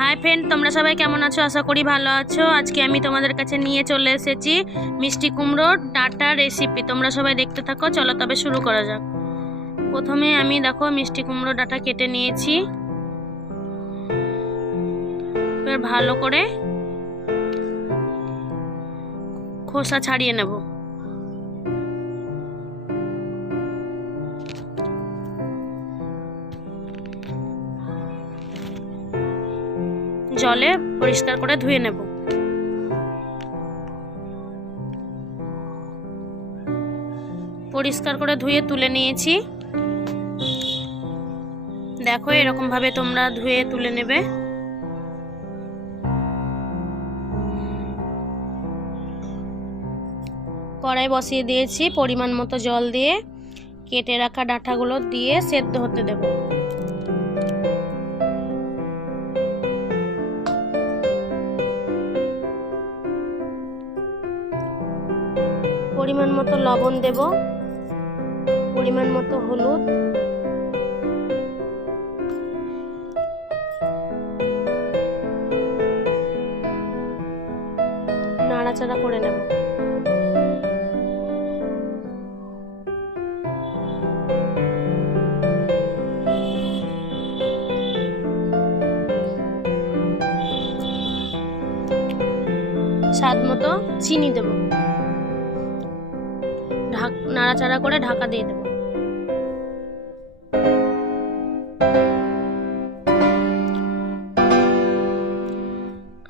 Hi friend, তোমরা সবাই কেমন আছো? আশা করি ভালো আছো। আজকে আমি তোমাদের কাছে নিয়ে চলে এসেছি মিষ্টি কুমড়োর ডাঁটা রেসিপি। তোমরা সবাই দেখতে থাকো। চলো তবে শুরু করা যাক। প্রথমে আমি দেখো মিষ্টি কুমড়ো ডাঁটা কেটে নিয়েছি। এবার ভালো করে খোসা ছাড়িয়ে নেব। জলে পরিষ্কার করে ধুয়ে নেব। পরিষ্কার করে ধুয়ে তুলে নিয়েছি। দেখো এরকম ভাবে তোমরা ধুয়ে তুলে নেবে। কড়াই বসিয়ে দিয়েছি, পরিমাণ মতো জল দিয়ে কেটে রাখা ডাঁটাগুলো দিয়ে সেদ্ধ হতে দেব। পরিমাণ মতো লবণ দেব, পরিমাণ মতো হলুদ, নাড়াচাড়া করে নেব। স্বাদ মতো চিনি দেব। নাড়াচাড়া করে ঢাকা দিয়ে দেব।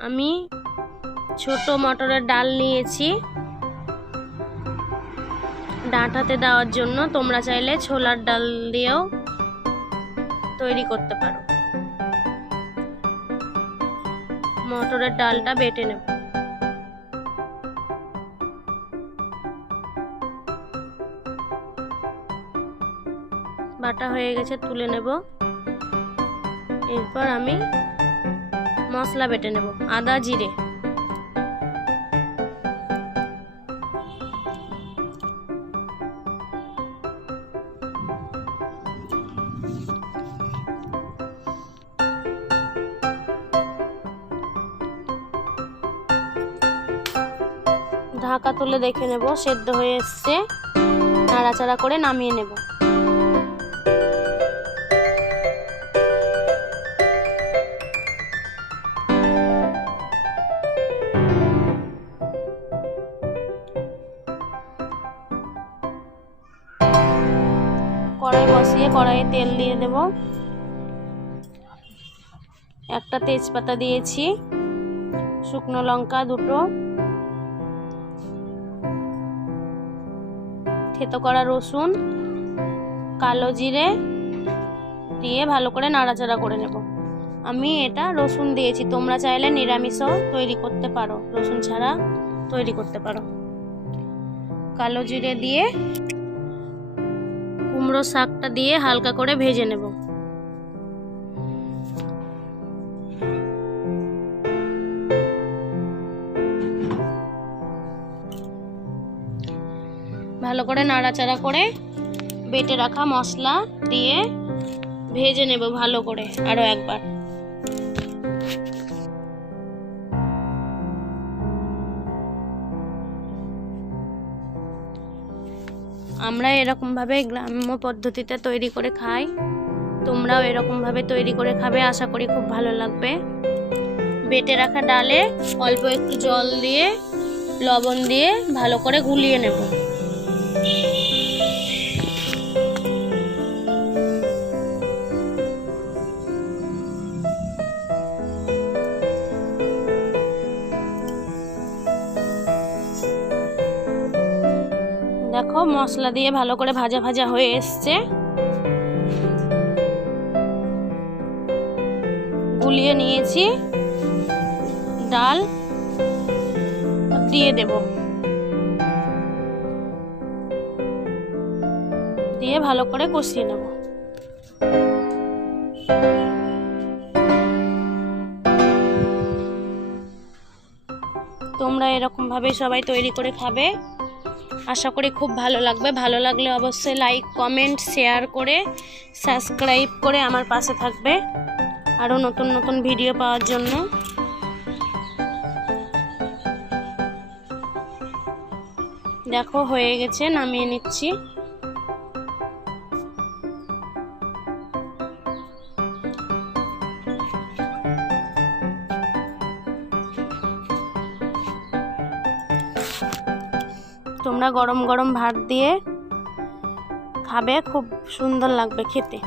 আমি ছোট মটরের ডাল নিয়েছি ডাঁটাতে দেওয়ার জন্য। তোমরা চাইলে ছোলার ডাল দিয়েও তৈরি করতে পারো। মটরের ডালটা বেটে নেব। বাটা হয়ে গেছে, তুলে নেব। এরপর আমি মশলা বেটে নেব। আদা জিরে, ঢাকা তুলে দেখে নেব সেদ্ধ হয়ে এসছে। নাড়াচাড়া করে নামিয়ে নেব। কড়াই বসিয়ে কড়াইয়ে তেল দিয়ে দেব। একটা তেজপাতা দিয়েছি, শুকনো লঙ্কা দুটো, থেতো করা রসুন, কালো জিরে দিয়ে ভালো করে নাড়াচাড়া করে নেব। আমি এটা রসুন দিয়েছি, তোমরা চাইলে নিরামিষও তৈরি করতে পারো, রসুন ছাড়া তৈরি করতে পারো। কালো জিরে দিয়ে কুমড়ো শাকটা দিয়ে হালকা করে ভেজে নেব। ভালো করে নাড়াচাড়া করে বেটে রাখা মশলা দিয়ে ভেজে নেব ভালো করে আরো একবার। আমরা এরকম ভাবে গ্রাম্য পদ্ধতিতে তৈরি করে খাই, তোমরাও এরকম ভাবে তৈরি করে খাবে। আশা করি খুব ভালো লাগবে। বেটে রাখা ডালে অল্প একটু জল দিয়ে লবণ দিয়ে ভালো করে গুলিয়ে নেব। দেখো মশলা দিয়ে ভালো করে ভাজা ভাজা হয়ে এসছে। গুলিয়ে নিয়েছি, ডাল দিয়ে দেব। দিয়ে ভালো করে কষিয়ে নেব। তোমরা এরকম ভাবে সবাই তৈরি করে খাবে। আশা করি খুব ভালো লাগবে। ভালো লাগলে অবশ্যই লাইক, কমেন্ট, শেয়ার করে সাবস্ক্রাইব করে আমার পাশে থাকবে। আরও নতুন নতুন ভিডিও পাওয়ার জন্য। দেখো হয়ে গেছে, নামিয়ে নিচ্ছি। তোমরা গরম গরম ভাত দিয়ে খাবে, খুব সুন্দর লাগবে খেতে।